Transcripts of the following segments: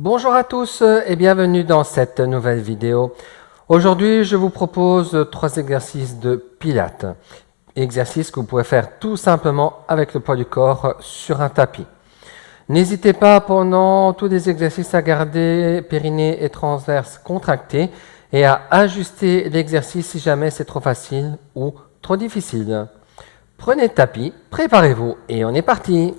Bonjour à tous et bienvenue dans cette nouvelle vidéo. Aujourd'hui, je vous propose 3 exercices de pilates. Exercices que vous pouvez faire tout simplement avec le poids du corps sur un tapis. N'hésitez pas pendant tous les exercices à garder périnée et transverse contractés et à ajuster l'exercice si jamais c'est trop facile ou trop difficile. Prenez le tapis, préparez-vous et on est parti!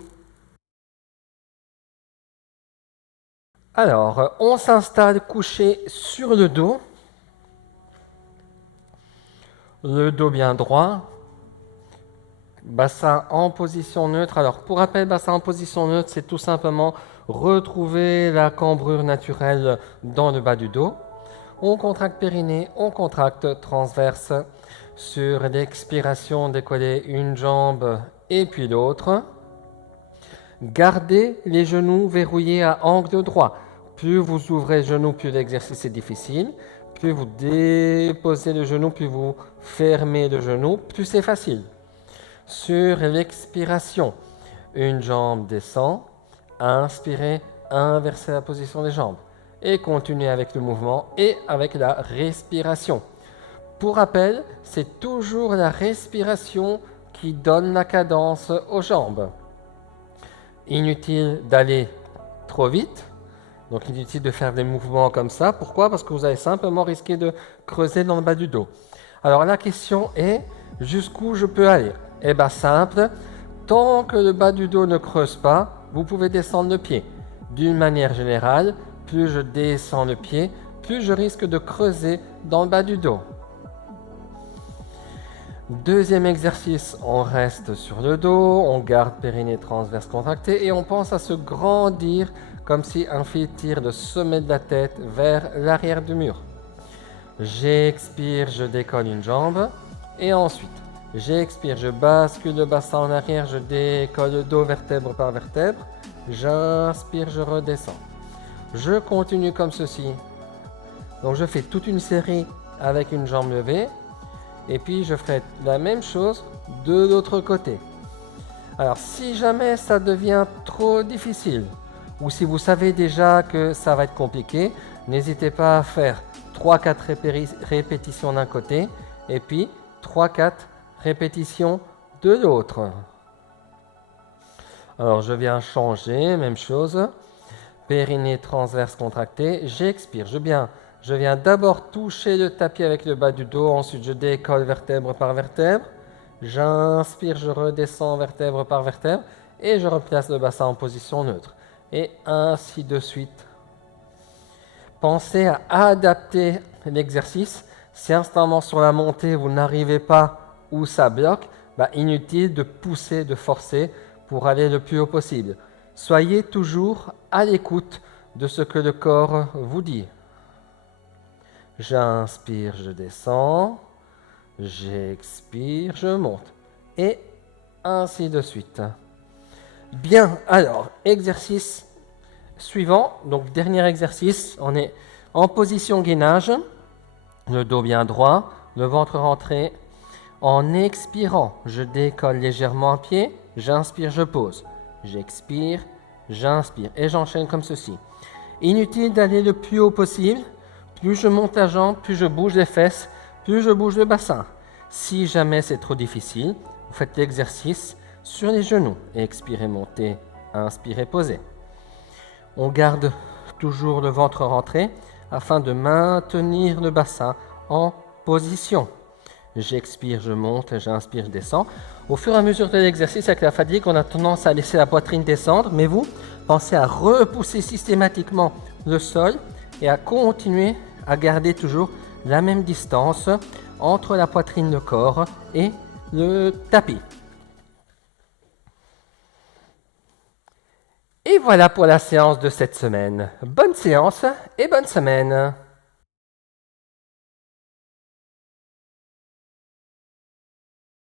Alors, on s'installe couché sur le dos bien droit, bassin en position neutre. Alors, pour rappel, bassin en position neutre, c'est tout simplement retrouver la cambrure naturelle dans le bas du dos. On contracte périnée, on contracte transverse. Sur l'expiration, décoller une jambe et puis l'autre. Gardez les genoux verrouillés à angle droit. Plus vous ouvrez le genou, plus l'exercice est difficile. Plus vous déposez le genou, plus vous fermez le genou, plus c'est facile. Sur l'expiration, une jambe descend. Inspirez, inversez la position des jambes. Et continuez avec le mouvement et avec la respiration. Pour rappel, c'est toujours la respiration qui donne la cadence aux jambes. Inutile d'aller trop vite, donc inutile de faire des mouvements comme ça. Pourquoi? Parce que vous allez simplement risquer de creuser dans le bas du dos. Alors la question est, jusqu'où je peux aller? Eh bien simple, tant que le bas du dos ne creuse pas, vous pouvez descendre le pied. D'une manière générale, plus je descends le pied, plus je risque de creuser dans le bas du dos. Deuxième exercice, on reste sur le dos, on garde périnée transverse contracté et on pense à se grandir comme si un fil tire le sommet de la tête vers l'arrière du mur. J'expire, je décolle une jambe et ensuite, j'expire, je bascule le bassin en arrière, je décolle le dos vertèbre par vertèbre. J'inspire, je redescends. Je continue comme ceci. Donc je fais toute une série avec une jambe levée. Et puis je ferai la même chose de l'autre côté. Alors si jamais ça devient trop difficile, ou si vous savez déjà que ça va être compliqué, n'hésitez pas à faire 3-4 répétitions d'un côté, et puis 3-4 répétitions de l'autre. Alors je viens changer, même chose. Périnée transverse contracté, j'expire, je viens d'abord toucher le tapis avec le bas du dos, ensuite je décolle vertèbre par vertèbre. J'inspire, je redescends vertèbre par vertèbre et je replace le bassin en position neutre. Et ainsi de suite. Pensez à adapter l'exercice. Si instantanément sur la montée vous n'arrivez pas ou ça bloque, inutile de pousser, de forcer pour aller le plus haut possible. Soyez toujours à l'écoute de ce que le corps vous dit. J'inspire, je descends. J'expire, je monte. Et ainsi de suite. Bien, alors, exercice suivant. Donc, dernier exercice. On est en position gainage. Le dos bien droit, le ventre rentré. En expirant, je décolle légèrement un pied. J'inspire, je pose. J'expire, j'inspire et j'enchaîne comme ceci. Inutile d'aller le plus haut possible. Plus je monte la jambe, plus je bouge les fesses, plus je bouge le bassin. Si jamais c'est trop difficile, vous faites l'exercice sur les genoux. Expirez, montez, inspirez, posez. On garde toujours le ventre rentré afin de maintenir le bassin en position. J'expire, je monte, j'inspire, je descends. Au fur et à mesure de l'exercice, avec la fatigue, on a tendance à laisser la poitrine descendre, mais vous, pensez à repousser systématiquement le sol et à continuer à garder toujours la même distance entre la poitrine, le corps et le tapis. Et voilà pour la séance de cette semaine. Bonne séance et bonne semaine!